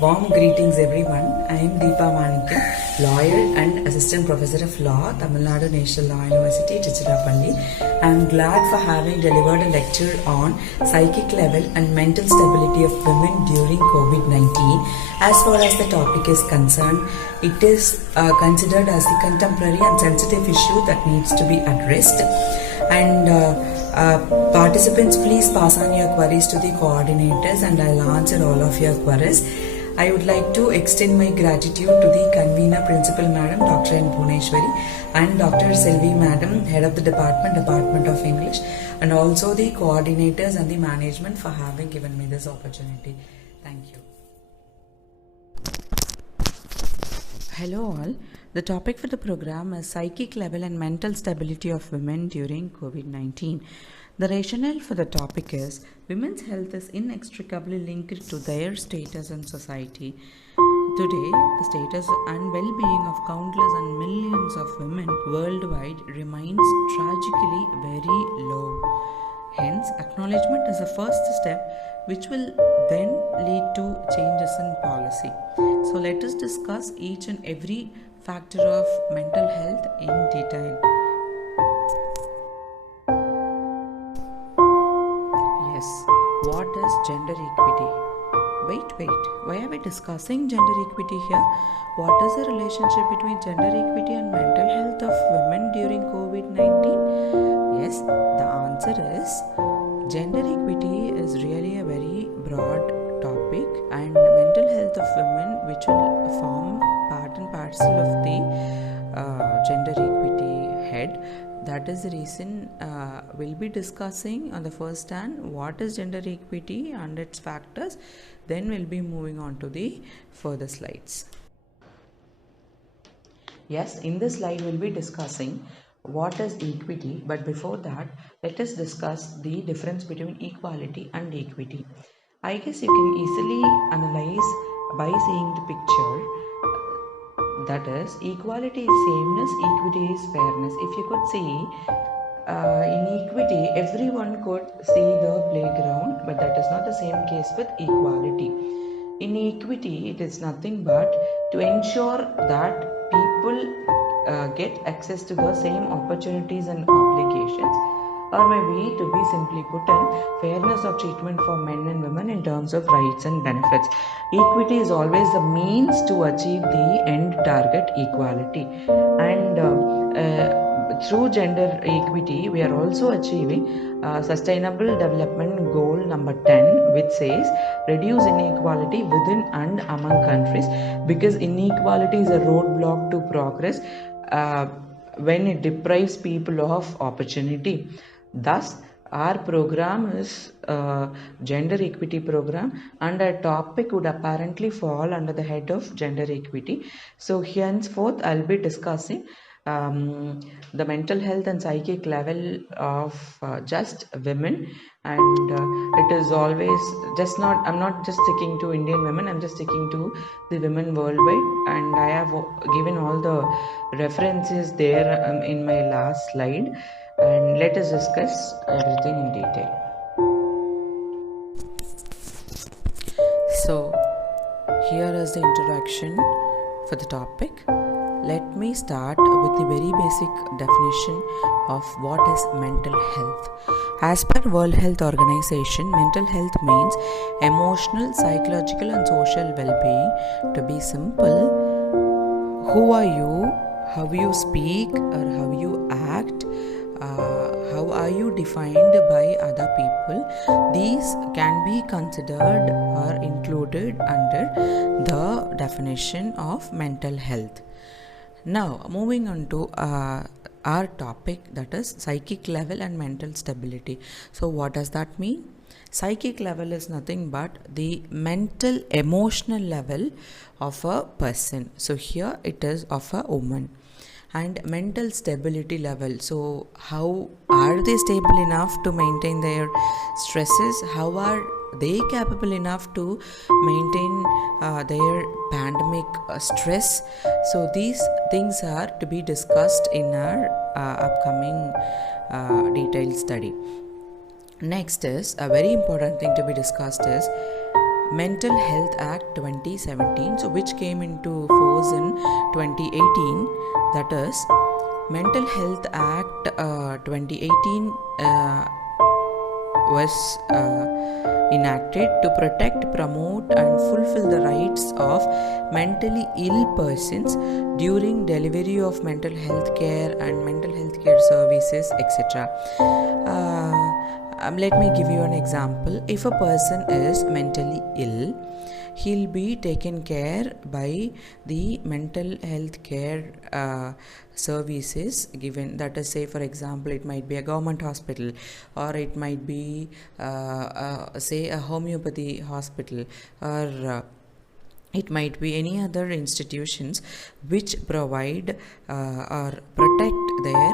Warm greetings everyone. I am Deepa Manikam, lawyer and assistant professor of law, Tamil Nadu National Law University, Tiruchirappalli. I am glad for having delivered a lecture on psychic level and mental stability of women during COVID-19. As far as the topic is concerned, it is considered as the contemporary and sensitive issue that needs to be addressed. And participants, please pass on your queries to the coordinators and I'll answer all of your queries. I would like to extend my gratitude to the convener, Principal Madam, Dr. N. Puneshwari, and Dr. Selvi Madam, Head of the Department of English, and also the coordinators and the management for having given me this opportunity. Thank you. Hello all. The topic for the program is psychic level and mental stability of women during COVID-19. The rationale for the topic is women's health is inextricably linked to their status in society. Today, the status and well-being of countless and millions of women worldwide remains tragically very low. Hence, acknowledgement is the first step which will then lead to changes in policy. So let us discuss each and every factor of mental health in detail. Yes, what is gender equity? Wait, why are we discussing gender equity here? What is the relationship between gender equity and mental health of women during COVID-19? Yes, the answer is gender equity is really a very broad topic, and mental health of women, which will form part and parcel of the gender equity head. That is the reason we'll be discussing on the first hand what is gender equity and its factors. Then we'll be moving on to the further slides. Yes, in this slide we'll be discussing what is equity, but before that let us discuss the difference between equality and equity. I guess you can easily analyze by seeing the picture. That is, equality is sameness, equity is fairness. If you could see, in equity, everyone could see the playground, but that is not the same case with equality. In equity, it is nothing but to ensure that people get access to the same opportunities and obligations, or maybe to be simply put in fairness of treatment for men and women in terms of rights and benefits. Equity is always the means to achieve the end target, equality. And through gender equity, we are also achieving Sustainable Development Goal number 10, which says reduce inequality within and among countries, because inequality is a roadblock to progress when it deprives people of opportunity. Thus, our program is gender equity program, and our topic would apparently fall under the head of gender equity. So henceforth, I'll be discussing the mental health and psychic level of just women, and it is always just not, I'm not just sticking to Indian women, I'm just sticking to the women worldwide, and I have given all the references there in my last slide, and let us discuss everything in detail. So here is the introduction for the topic. Let me start with the very basic definition of what is mental health. As per World Health Organization, mental health means emotional, psychological and social well-being. To be simple, who are you, how you speak or how you act, how are you defined by other people, these can be considered or included under the definition of mental health. Now, moving on to our topic, that is psychic level and mental stability. So, what does that mean? Psychic level is nothing but the mental emotional level of a person. So, here it is of a woman. And mental stability level, so how are they stable enough to maintain their stresses? How are they capable enough to maintain their pandemic stress? So these things are to be discussed in our upcoming detailed study. Next is a very important thing to be discussed is Mental Health Act 2017, so which came into force in 2018. That is, Mental Health Act 2018 was enacted to protect, promote and fulfill the rights of mentally ill persons during delivery of mental health care and mental health care services, etc. Let me give you an example. If a person is mentally ill, he'll be taken care by the mental health care services given. That is, say for example, it might be a government hospital, or it might be say a homeopathy hospital, or it might be any other institutions which provide or protect their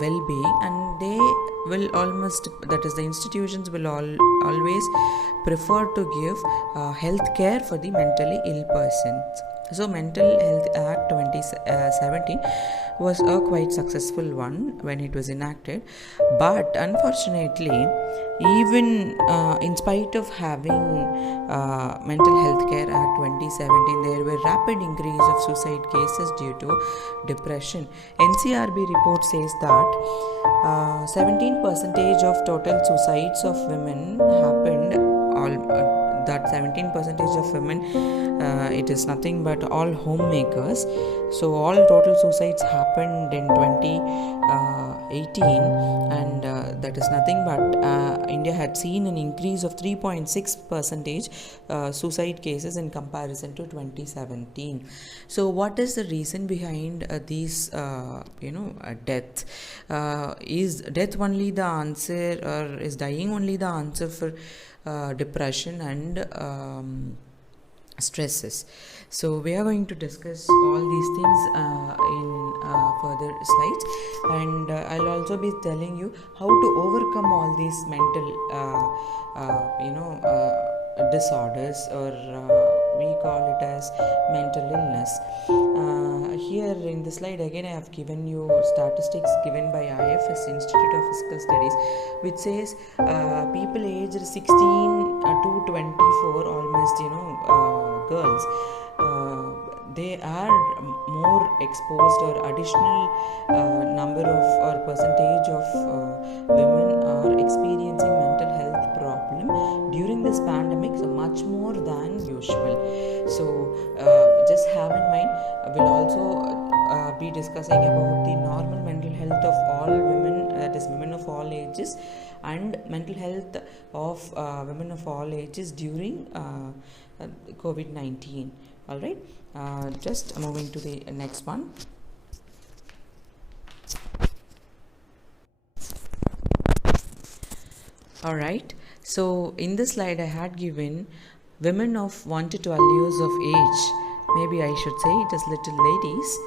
well-being, and they will almost, that is, the institutions will always prefer to give health care for the mentally ill persons. So Mental Health Act 2017 was a quite successful one when it was enacted, but unfortunately, even in spite of having Mental Health Care Act 2017, there were rapid increase of suicide cases due to depression. NCRB report says that 17% of total suicides of women happened that 17% of women, it is nothing but all homemakers. So all total suicides happened in 2018, and that is nothing but India had seen an increase of 3.6% suicide cases in comparison to 2017. So what is the reason behind these death? Is death only the answer, or is dying only the answer for depression and stresses? So we are going to discuss all these things in further slides, and I'll also be telling you how to overcome all these mental disorders, or we call it as mental illness. Here in the slide again, I have given you statistics given by IFS, Institute of Physical Studies, which says people aged 16 to 24, almost girls, they are more exposed, or additional number of or percentage of women are experiencing mental health problem during this pandemic, so much more than usual. So just have in mind, we'll also be discussing about the normal mental health of all women, that is women of all ages, and mental health of women of all ages during COVID-19. All right, just moving to the next one. All right, so in this slide I had given women of 1 to 12 years of age. Maybe I should say it is little ladies.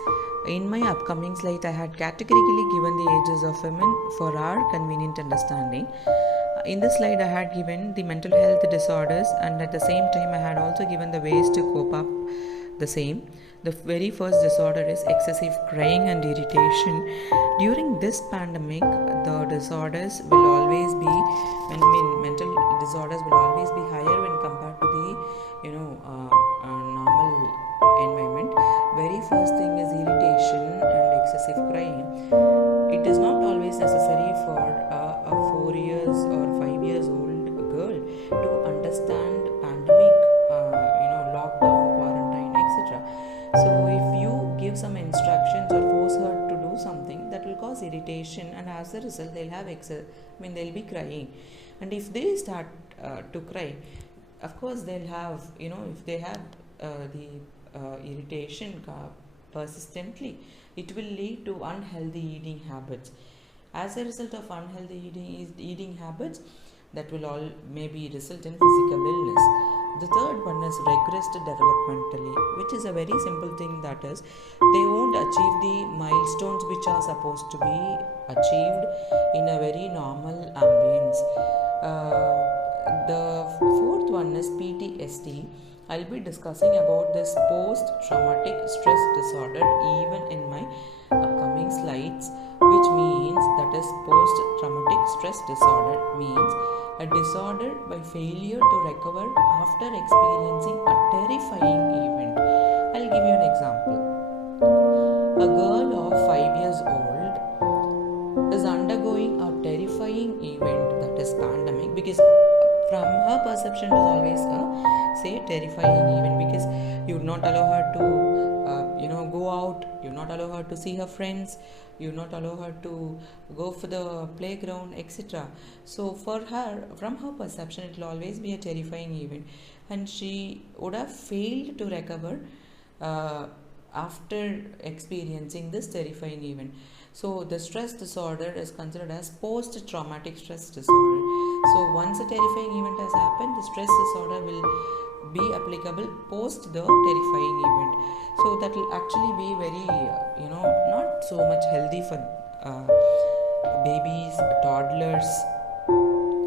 In my upcoming slide, I had categorically given the ages of women for our convenient understanding. In this slide, I had given the mental health disorders, and at the same time, I had also given the ways to cope up the same. The very first disorder is excessive crying and irritation. During this pandemic, the disorders will always be, mental disorders will always be higher when compared to the, normal environment. Very first thing is irritation and excessive crying. It is not always necessary for a 4 years or 5 years old girl to understand pandemic, lockdown, quarantine, etc. So if you give some instructions or force her to do something, that will cause irritation, and as a result they'll have they'll be crying. And if they start to cry, of course they'll have, if they have the irritation persistently, it will lead to unhealthy eating habits. As a result of unhealthy eating habits, that will all maybe result in physical illness. The third one is regressed developmentally, which is a very simple thing, that is, they won't achieve the milestones which are supposed to be achieved in a very normal ambience. The fourth one is PTSD. I'll be discussing about this post-traumatic stress disorder even in my upcoming slides. which means that is post-traumatic stress disorder means a disorder by failure to recover after experiencing a terrifying event. I'll give you an example. A girl of 5 years old is undergoing a terrifying event, that is pandemic, because from her perception it is always a terrifying event, because you would not allow her to go out, you not allow her to see her friends, you not allow her to go for the playground, etc. So for her, from her perception, it will always be a terrifying event, and she would have failed to recover after experiencing this terrifying event. So the stress disorder is considered as post-traumatic stress disorder. So once a terrifying event has happened, the stress disorder will be applicable post the terrifying event. So that will actually be very not so much healthy for babies, toddlers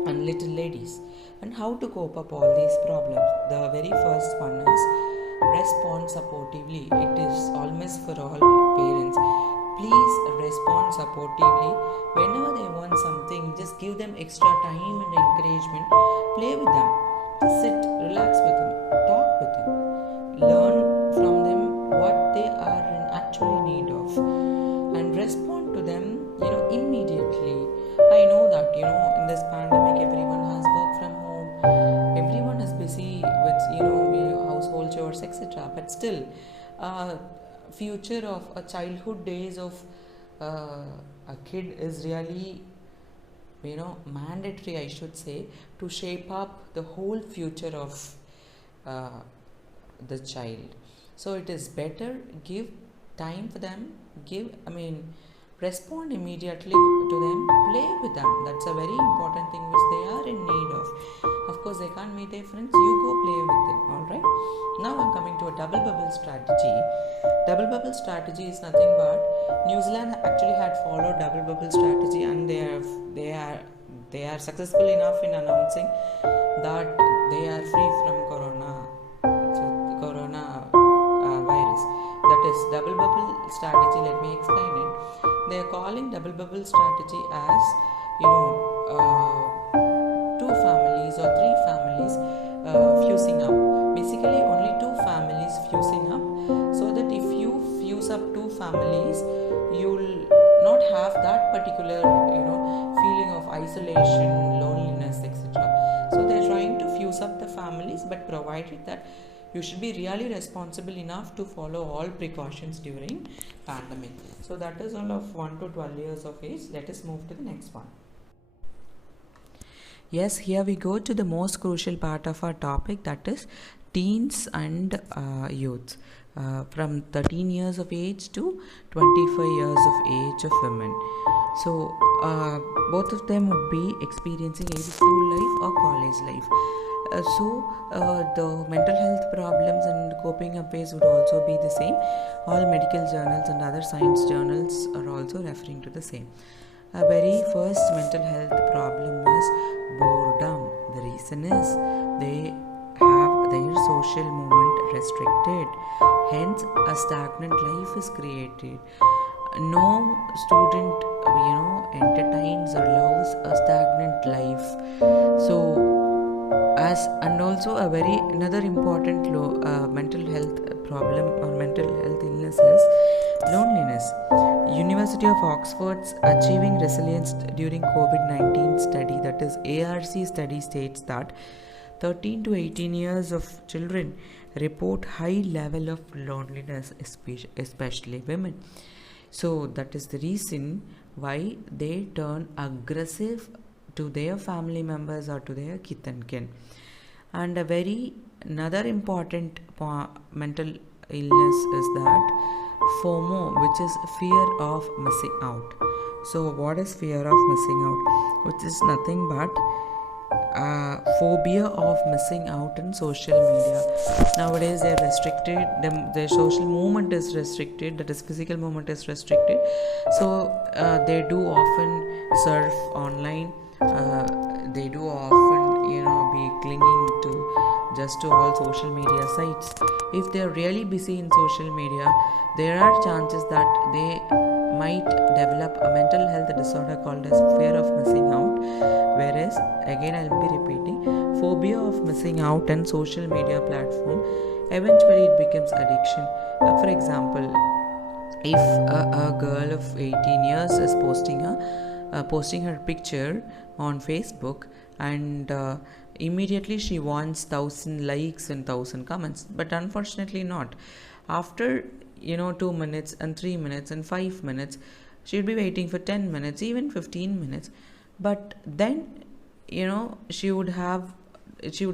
and little ladies. And how to cope up all these problems? The very first one is respond supportively. It is almost for all parents. Please respond supportively. Whenever they want something, just give them extra time and encouragement. Play with them. Just sit, relax with them, talk with them, learn from them what they are in actually need of, and respond to them immediately. I know that in this pandemic everyone has work from home, everyone is busy with household chores, etc. But still, future of a childhood days of a kid is really mandatory, I should say, to shape up the whole future of the child. So it is better give time for them, respond immediately to them, play with them. That's a very important thing which they are in need of. Of course, they can't meet their friends, you go play with them. Alright, now I'm coming to a double bubble strategy. Double bubble strategy is nothing but New Zealand actually had followed double bubble strategy, and they are successful enough in announcing that they are free from corona virus. That is double bubble strategy. Let me explain it. They are calling double bubble strategy as two families or three families fusing up. Basically, only two families fusing up, so that if you fuse up two families, you'll not have that particular feeling of isolation, loneliness, etc. So they're trying to fuse up the families, but provided that you should be really responsible enough to follow all precautions during pandemic. So that is all of 1 to 12 years of age. Let us move to the next one. Yes, here we go to the most crucial part of our topic, that is teens and youth. From 13 years of age to 25 years of age of women. So both of them would be experiencing either school life or college life. The mental health problems and coping up ways would also be the same. All medical journals and other science journals are also referring to the same. A very first mental health problem is boredom. The reason is they have their social movement restricted, hence a stagnant life is created. No student entertains or loves a stagnant life. So and also another important mental health problem or mental health illness is loneliness. University of Oxford's Achieving Resilience during COVID-19 study, that is ARC study, states that 13 to 18 years of children report high level of loneliness, especially women. So that is the reason why they turn aggressive to their family members or to their kith and kin. And another important mental illness is that FOMO, which is fear of missing out. So what is fear of missing out? Which is nothing but phobia of missing out in social media. Nowadays they are restricted, their social movement is restricted, that is physical movement is restricted. So they do often surf online, they do often be clinging to all social media sites. If they're really busy in social media, there are chances that they might develop a mental health disorder called as fear of missing out. Whereas, again, I'll be repeating, phobia of missing out and social media platform, eventually it becomes addiction. For example, if a girl of 18 years is posting her picture on Facebook, and immediately she wants 1,000 likes and 1,000 comments, but unfortunately not. After 2 minutes and 3 minutes and 5 minutes, she'd be waiting for 10 minutes, even 15 minutes, but then she would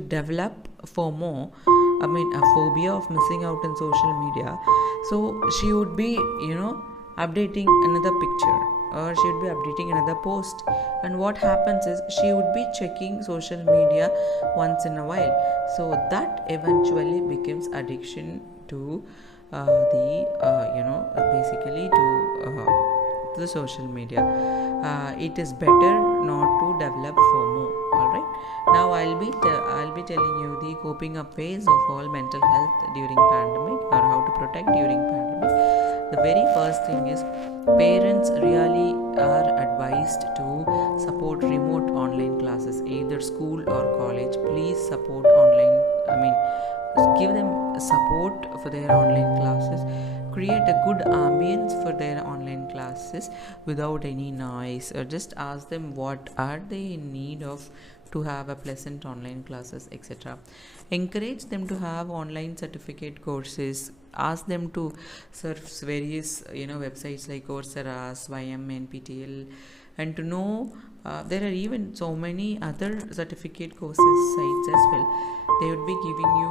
develop FOMO, a phobia of missing out in social media. So she would be updating another picture, or she would be updating another post, and what happens is she would be checking social media once in a while. So that eventually becomes addiction to basically to the social media. It is better not to develop FOMO. All right. Now I'll be telling you the coping up ways of all mental health during pandemic, or how to protect during pandemic. The very first thing is, parents really are advised to support remote online classes, either school or college. Please support online. Give them support for their online classes. Create a good ambience for their online classes without any noise, or just ask them what are they in need of to have a pleasant online classes, etc. Encourage them to have online certificate courses. Ask them to surf various websites like Coursera, Swayam, NPTEL, and to know there are even so many other certificate courses sites as well. They would be giving you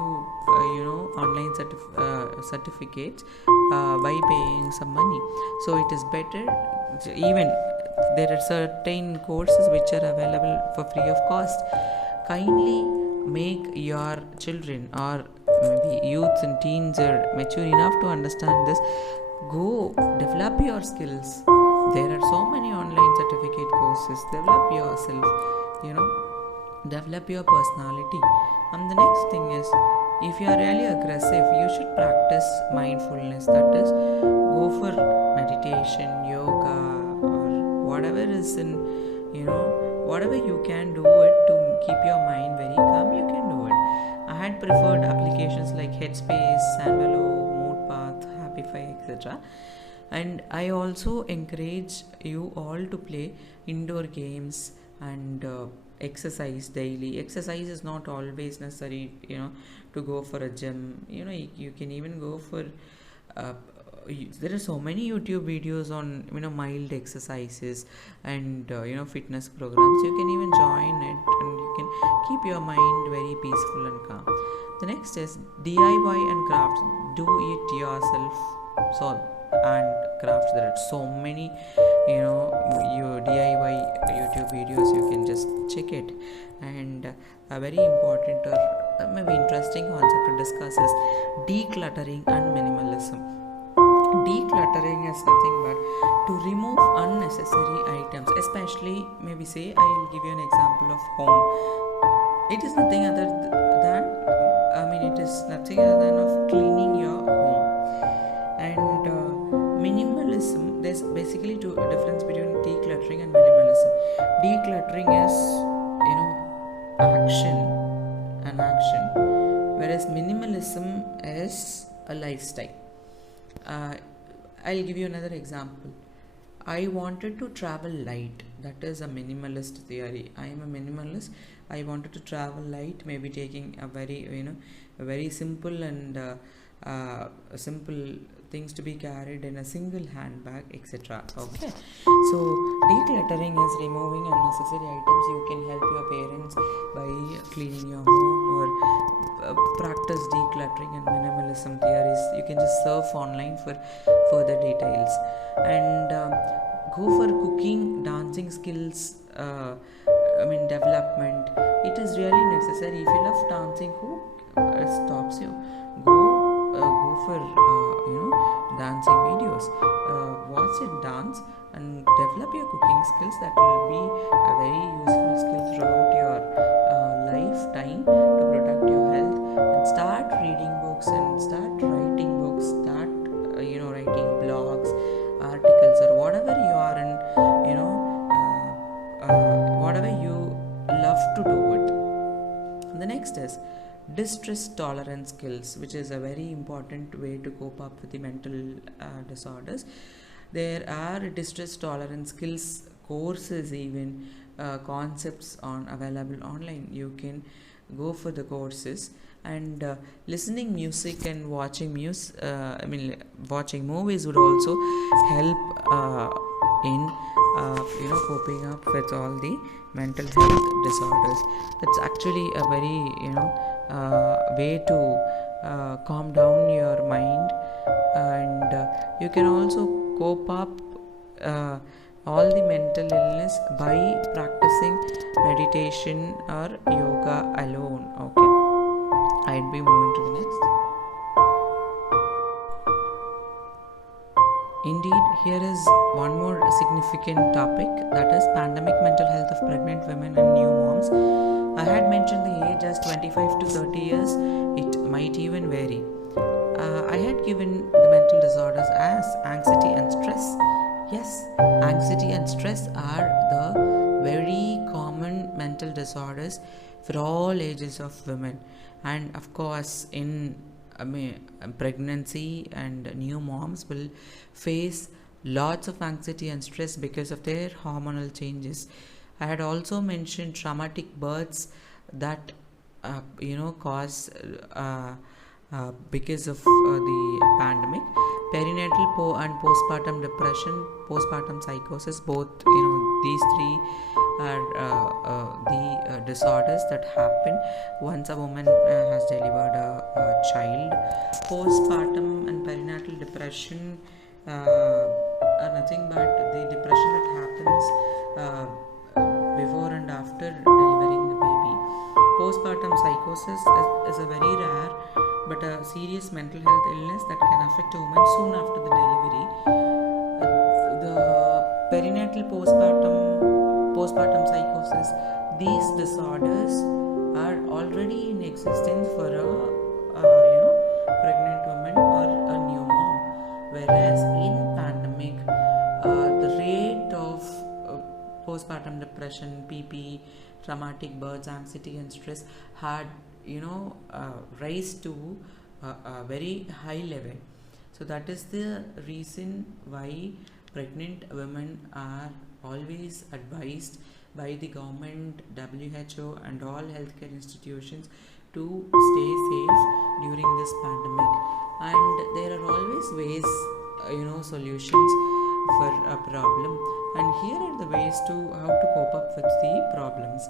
online certificates by paying some money. So it is better. Even there are certain courses which are available for free of cost. Kindly make your children, or maybe youths and teens, are mature enough to understand this. Go develop your skills. There are so many online certificate courses. Develop yourself, develop your personality. And the next thing is, if you are really aggressive, you should practice mindfulness. That is, go for meditation, yoga, or whatever is in, whatever you can do it to keep your mind very calm, you can do it. I had preferred applications like Headspace, Sanvelo, Moodpath, Happify, etc. And I also encourage you all to play indoor games and exercise daily. Exercise is not always necessary to go for a gym. You can even go for there are so many YouTube videos on mild exercises and fitness programs. You can even join it, and you can keep your mind very peaceful and calm. The next is DIY and crafts. Do it yourself. So and crafts, there are so many your DIY YouTube videos. You can just check it. And a very important, or maybe interesting concept to discuss is decluttering and minimalism. Decluttering is nothing but to remove unnecessary items, especially, maybe say, I'll give you an example of home. It is nothing other than it is nothing other than of cleaning your home. And minimalism, there's basically two difference between decluttering and minimalism. Decluttering is action, whereas minimalism is a lifestyle. I'll give you another example. I wanted to travel light. That is a minimalist theory. I am a minimalist. I wanted to travel light, maybe taking a very simple and simple things to be carried in a single handbag, etc. Okay. So decluttering is removing unnecessary items. You can help your parents by cleaning your home, or practice decluttering and minimalism theories. You can just surf online for further details. And go for cooking, dancing skills, development. It is really necessary. If you love dancing, who stops you? Go go for dancing videos. Watch it dance and develop your cooking skills. That will be a very useful skill throughout your lifetime to protect your health. And start reading books and start writing books. Start writing blogs, articles, or whatever you are in, whatever you love to do it. The next is distress tolerance skills, which is a very important way to cope up with the mental disorders. There are distress tolerance skills courses, even concepts on available online. You can go for the courses. And listening music and watching movies would also help in coping up with all the mental health disorders. That's actually a very way to calm down your mind. And you can also cope up all the mental illness by practicing meditation or yoga alone. Okay, I'd be moving to the next. Indeed, here is one more significant topic, that is pandemic mental health of pregnant women and new moms. I had mentioned the age as 25 to 30 years. It might even vary. I had given the mental disorders as anxiety and stress. Yes, anxiety and stress are the very common mental disorders for all ages of women. And of course, in pregnancy, and new moms will face lots of anxiety and stress because of their hormonal changes. I had also mentioned traumatic births that cause because of the pandemic, perinatal and postpartum depression, postpartum psychosis. Both these three are the disorders that happen once a woman has delivered a child. Postpartum and perinatal depression are nothing but the depression that happens before and after delivering the baby. Postpartum psychosis is a very rare but a serious mental health illness that can affect a woman soon after the delivery. The perinatal postpartum psychosis, these disorders are already in existence for a pregnant woman or a new mom, whereas in pandemic the rate of postpartum depression, PP, traumatic births, anxiety and stress had rise to a very high level. So that is the reason why pregnant women are always advised by the government, WHO and all healthcare institutions to stay safe during this pandemic. And there are always ways, solutions for a problem. And here are the ways to how to cope up with the problems.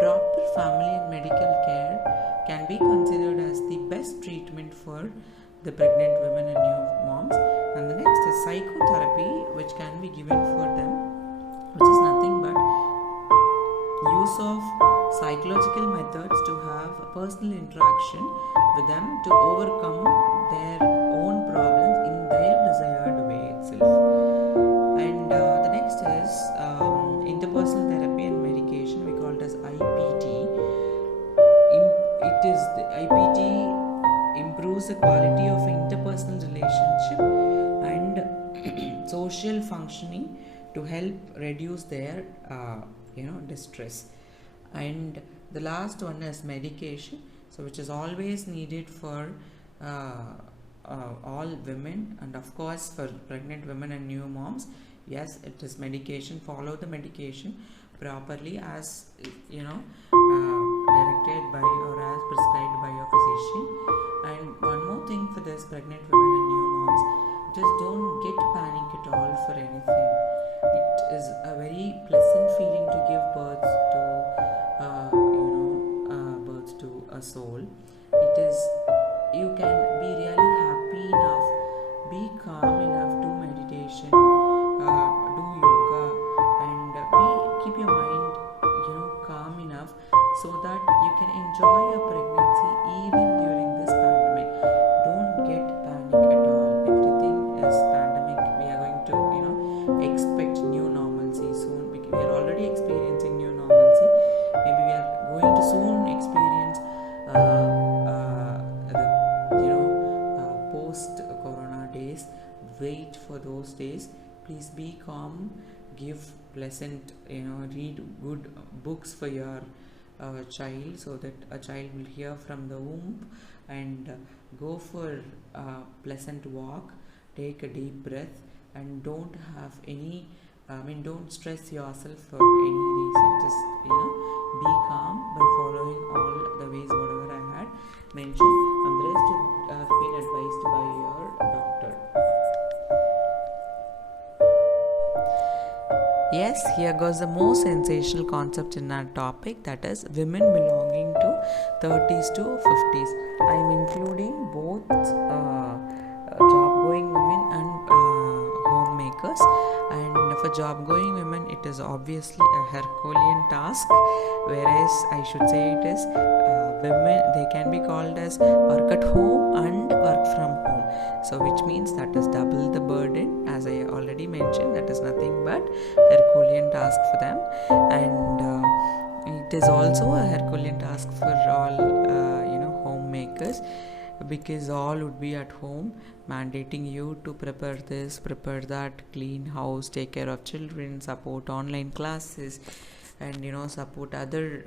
Proper family and medical care can be considered as the best treatment for the pregnant women and new moms. And the next is psychotherapy, which can be given for them, which is nothing but use of psychological methods to have a personal interaction with them to overcome their own problems in their desired way itself. And the next is interpersonal therapy and medication. We call it as IPT. IPT improves the quality of interpersonal relationship and social functioning to help reduce their distress. And the last one is medication, so which is always needed for all women, and of course for pregnant women and new moms. Yes, it is medication. Follow the medication properly as directed by or as prescribed by your physician. And one more thing for this pregnant women and new moms, just don't get panic at all for anything. It is a very pleasant feeling to give birth to a soul. It is, you can be really happy enough, be calm enough, do meditation, do yoga, and keep your mind calm enough so that you can enjoy your pregnancy even during this pandemic. Don't get going to soon experience post corona days. Wait for those days. Please be calm, give pleasant, read good books for your child, so that a child will hear from the womb, and go for a pleasant walk, take a deep breath, and don't have any don't stress yourself for any reason. Just be calm by following all the ways whatever I had mentioned, and the rest has been advised by your doctor. Yes, here goes the most sensational concept in our topic, that is women belonging to 30s to 50s. I am including both job going women and homemakers. And for job going women, it is obviously a Herculean task, whereas I should say it is women, they can be called as work at home and work from home. So which means that is double the burden, as I already mentioned. That is nothing but Herculean task for them. And it is also a Herculean task for all homemakers, because all would be at home, mandating you to prepare this, prepare that, clean house, take care of children, support online classes, and support other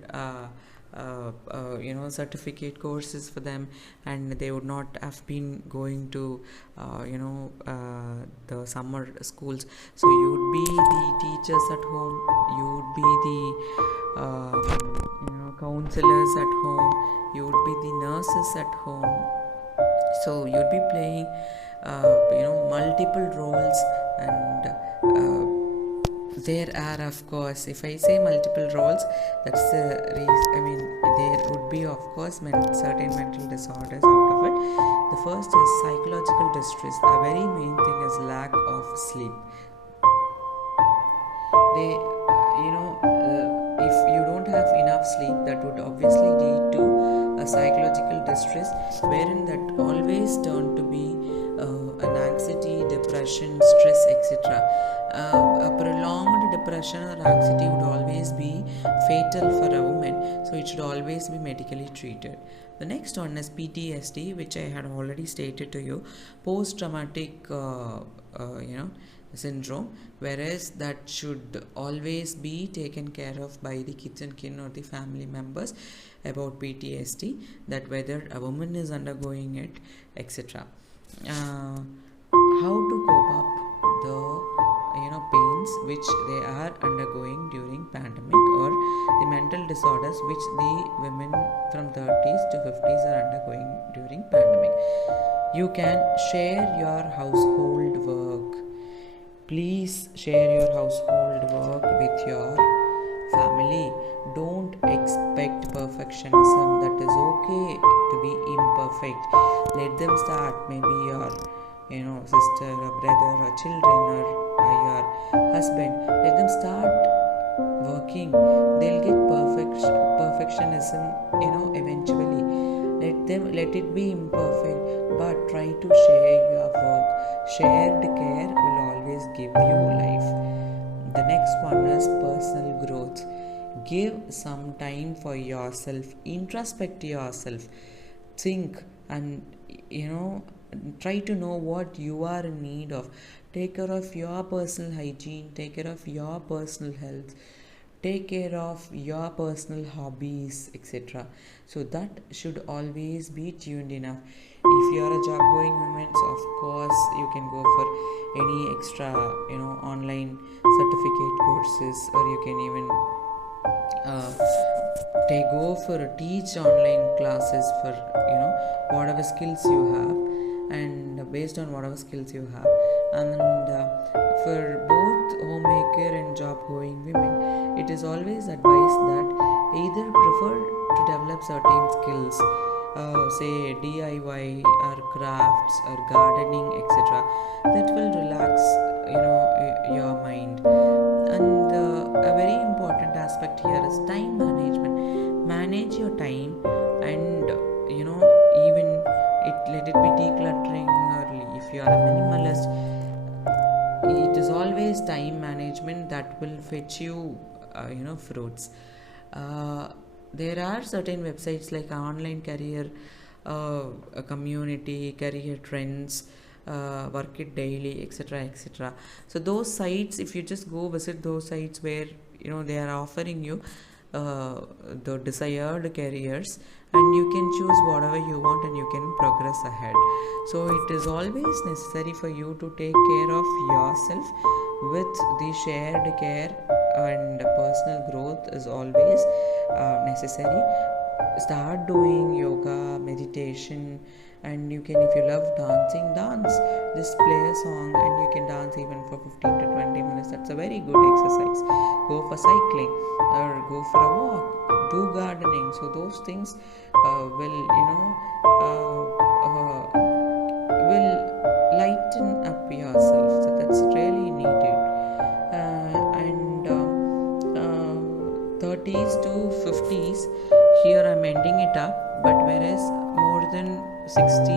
certificate courses for them, and they would not have been going to the summer schools. So you would be the teachers at home, you would be the counselors at home, you would be the nurses at home. So you'd be playing multiple roles, and there are, of course, if I say multiple roles, that's the reason. There would be, of course, certain mental disorders out of it. The first is psychological distress. The very main thing is lack of sleep. If you don't have enough sleep, that would obviously lead to a psychological distress, wherein that always turn to be an anxiety, depression, stress, etc. A prolonged depression or anxiety would always be fatal for a woman, so it should always be medically treated. The next one is PTSD, which I had already stated to you, post-traumatic syndrome, whereas that should always be taken care of by the kids and kin or the family members about PTSD, that whether a woman is undergoing it, etc. How to cope up the pains which they are undergoing during pandemic, or the mental disorders which the women from 30s to 50s are undergoing during pandemic. You can share your household work. Please share your household work with your family. Don't expect perfectionism. That is okay to be imperfect. Let them start. Maybe your sister or brother or children or your husband. Let them start working. They'll get perfectionism eventually. Let it be imperfect, but try to share your work. Shared care will always give you life. The next one is personal growth. Give some time for yourself. Introspect yourself. Think and try to know what you are in need of. Take care of your personal hygiene, take care of your personal health, take care of your personal hobbies, etc. So that should always be tuned enough. If you are a job going woman, so of course you can go for any extra online certificate courses, or you can even go for teach online classes for whatever skills you have, and based on whatever skills you have. And for both homemaker and job going women, it is always advised that either prefer to develop certain skills, say DIY or crafts or gardening, etc., that will relax your mind. And a very important aspect here is time management. Manage your time, and even let it be decluttering, or if you are a minimalist, it is always time management that will fetch you fruits. there are certain websites like online career a community, career trends, work it daily, etc., etc. So those sites, if you just go visit those sites where they are offering you the desired careers, and you can choose whatever you want and you can progress ahead. So it is always necessary for you to take care of yourself with the shared care, and personal growth is always necessary. Start doing yoga, meditation, and you can, if you love dancing, dance. Just play a song and you can dance even for 15 to 20 minutes. That's a very good exercise. Go for cycling or go for a walk, do gardening. So those things will will lighten up yourself. So that's really needed. And 30s to 50s, here I'm ending it up, but whereas more than 60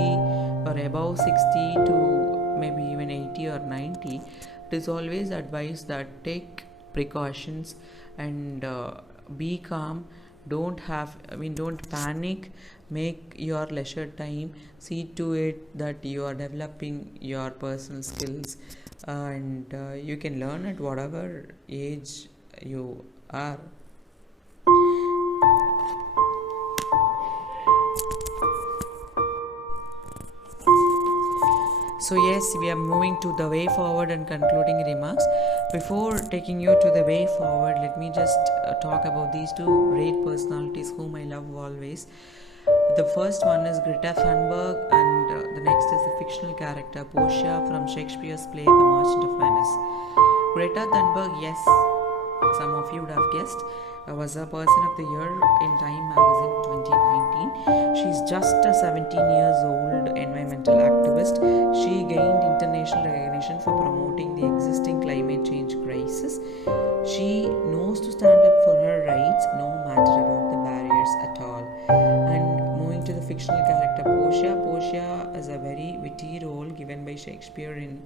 or above 60 to maybe even 80 or 90, it is always advised that take precautions and be calm. Don't panic. Make your leisure time. See to it that you are developing your personal skills, and you can learn at whatever age you are. So yes, we are moving to the way forward and concluding remarks. Before taking you to the way forward, let me just talk about these two great personalities whom I love always. The first one is Greta Thunberg, and the next is the fictional character Portia from Shakespeare's play The Merchant of Venice. Greta Thunberg, yes, some of you would have guessed, was a Person of the Year in Time magazine 2019. She's just a 17 years old environmental activist. She gained international recognition for promoting the existing climate change crisis. She knows to stand up for her rights no matter about the barriers at all. And moving to the fictional character Portia is a very witty role given by Shakespeare in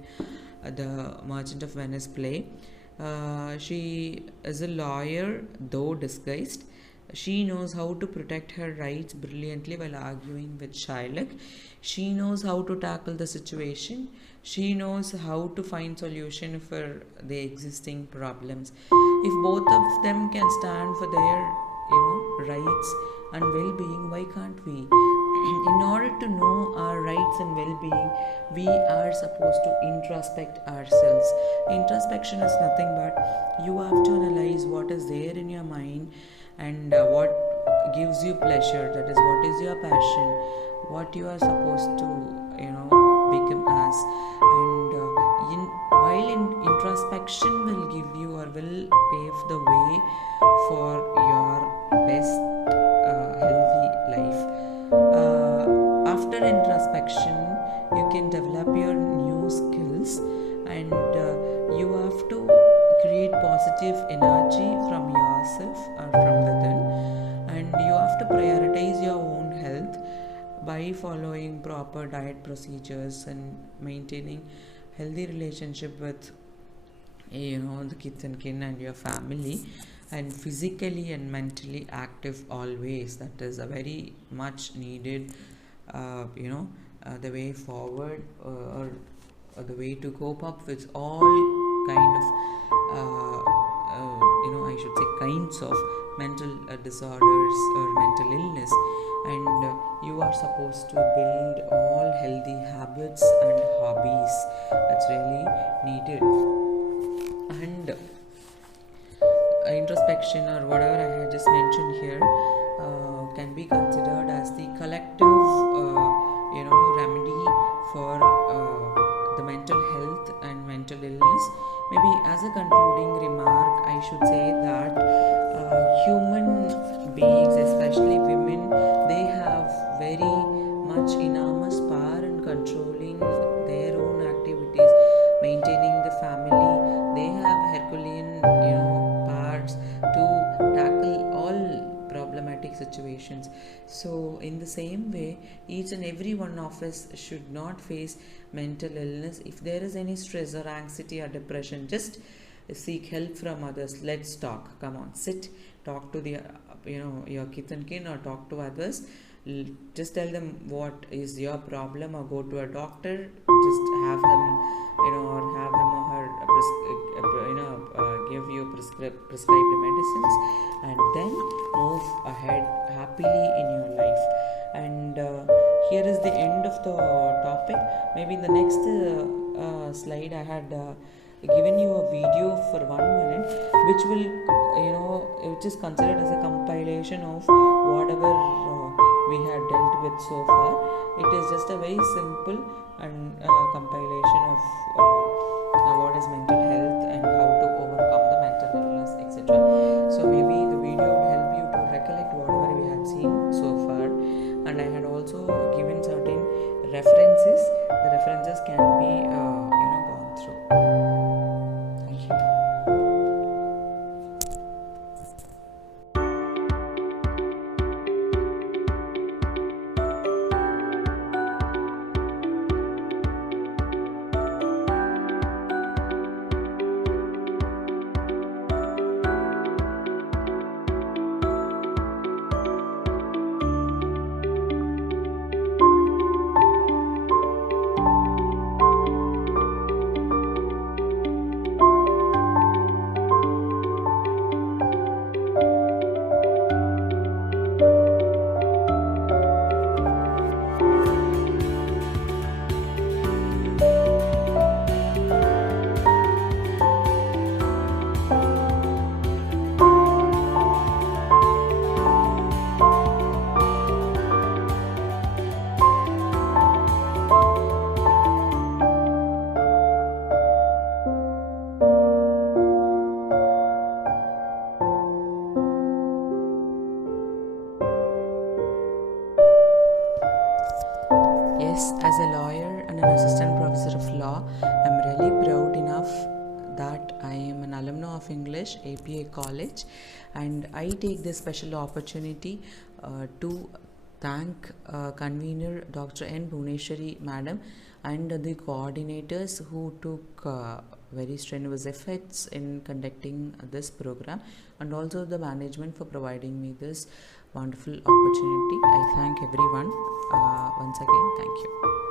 the Merchant of Venice play. She is a lawyer, though disguised. She knows how to protect her rights brilliantly while arguing with Shylock. She knows how to tackle the situation. She knows how to find solution for the existing problems. If both of them can stand for their rights and well-being, why can't we? In order to know our rights and well-being, we are supposed to introspect ourselves. Introspection is nothing but you have to analyze what is there in your mind and what gives you pleasure, that is what is your passion, what you are supposed to become as. And while introspection will give you or will pave the way for your best healthy life. After introspection, you can develop your new skills, and you have to create positive energy from yourself or from within, and you have to prioritize your own health by following proper diet procedures and maintaining healthy relationship with the kids and kin and your family, and physically and mentally active always. That is a very much needed the way forward, or the way to cope up with all kind of I should say kinds of mental disorders or mental illness. And you are supposed to build all healthy habits and hobbies. That's really needed. And introspection, or whatever I had just mentioned here, can be considered as the collective remedy for the mental health and mental illness. Maybe as a concluding remark, I should say that human beings, especially women, they have very much enormous power in controlling their own activities, maintaining the family. They have Herculean powers to tackle all problematic situations. So in the same way, each and every one of us should not face mental illness. If there is any stress or anxiety or depression, just seek help from others. Let's talk. Come on, sit, talk to the your kith and kin, or talk to others. Just tell them what is your problem, or go to a doctor. Just have him, or have him or her give you prescribed medicines, and then move ahead happily in your life. And here is the end of the topic. Maybe in the next slide I had given you a video for 1 minute, which will which is considered as a compilation of whatever we had dealt with so far. It is just a very simple and compilation of what is mental health and how to overcome the mental illness, etc. So maybe the video would help you to recollect whatever we had seen so far. And I had also given certain references. The references can be gone through. Thank you. Yes, as a lawyer and an assistant professor of law, I'm really proud enough that I am an alumna of English, APA College, and I take this special opportunity to thank convener Dr. N. Bhuneshwari Madam and the coordinators who took very strenuous efforts in conducting this program, and also the management for providing me this wonderful opportunity. I thank everyone once again. Thank you.